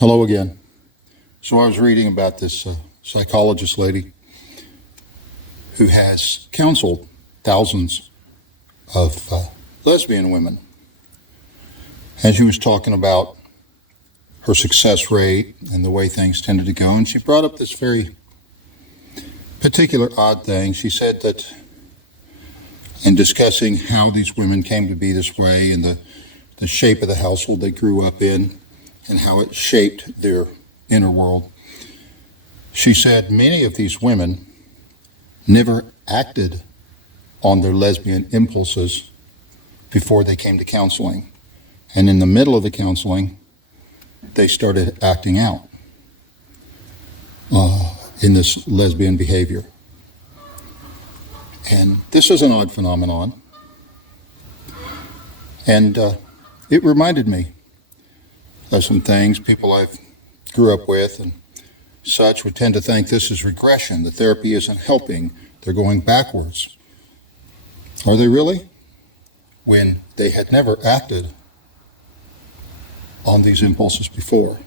Hello again. So I was reading about this psychologist lady who has counseled thousands of lesbian women. And she was talking about her success rate and the way things tended to go. And she brought up this very particular odd thing. She said that in discussing how these women came to be this way and the shape of the household they grew up in and how it shaped their inner world, she said many of these women never acted on their lesbian impulses before they came to counseling. And in the middle of the counseling, they started acting out in this lesbian behavior. And this is an odd phenomenon. And it reminded me of some things people I grew up with and such would tend to think this is regression. The therapy isn't helping. They're going backwards. Are they really? When they had never acted on these impulses before.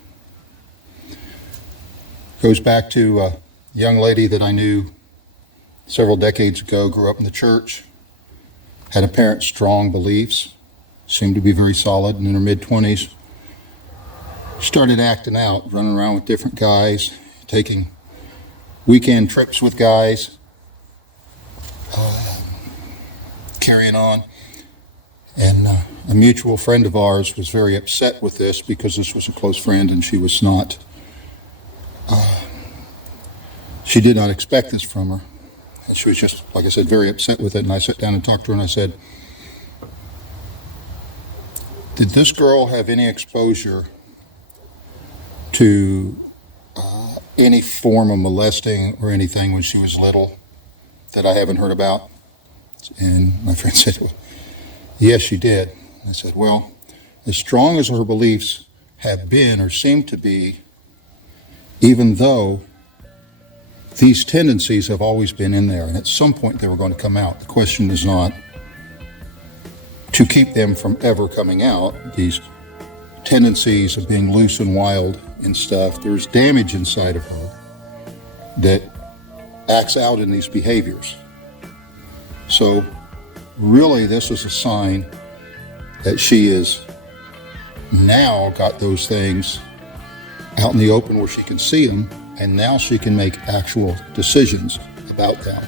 Goes back to a young lady that I knew several decades ago, grew up in the church, had apparent strong beliefs, seemed to be very solid, and in her mid-20s, started acting out, running around with different guys, taking weekend trips with guys, carrying on. And a mutual friend of ours was very upset with this because this was a close friend and she was not. She did not expect this from her. And she was just, like I said, very upset with it. And I sat down and talked to her and I said, did this girl have any exposure to any form of molesting or anything when she was little that I haven't heard about? And my friend said, well, yes, she did. I said, well, as strong as her beliefs have been or seem to be, even though these tendencies have always been in there, and at some point they were going to come out. The question is not to keep them from ever coming out, these tendencies of being loose and wild and stuff. There's damage inside of her that acts out in these behaviors. So really, this is a sign that she is now got those things out in the open where she can see them, and now she can make actual decisions about them.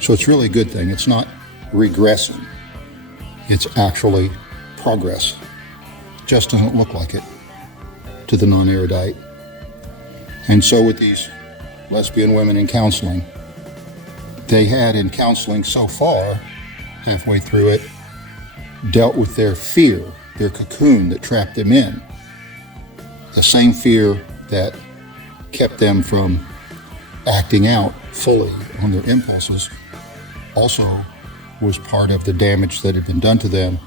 So it's really a good thing. It's not regressing. It's actually progress. Just doesn't look like it to the non-erudite. And so with these lesbian women in counseling, they had in counseling so far, halfway through it, dealt with their fear, their cocoon that trapped them in. The same fear that kept them from acting out fully on their impulses also was part of the damage that had been done to them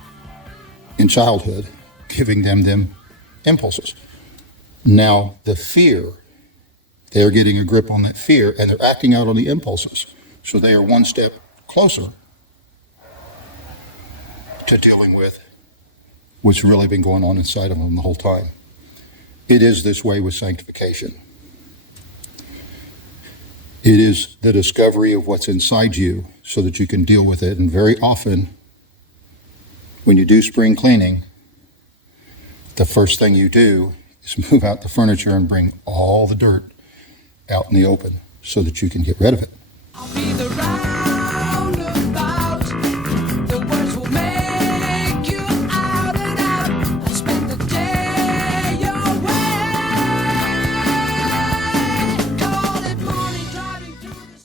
in childhood, giving them impulses. Now the fear, they're getting a grip on that fear and they're acting out on the impulses. So they are one step closer to dealing with what's really been going on inside of them the whole time. It is this way with sanctification. It is the discovery of what's inside you so that you can deal with it. And very often, when you do spring cleaning, the first thing you do is move out the furniture and bring all the dirt out in the open so that you can get rid of it.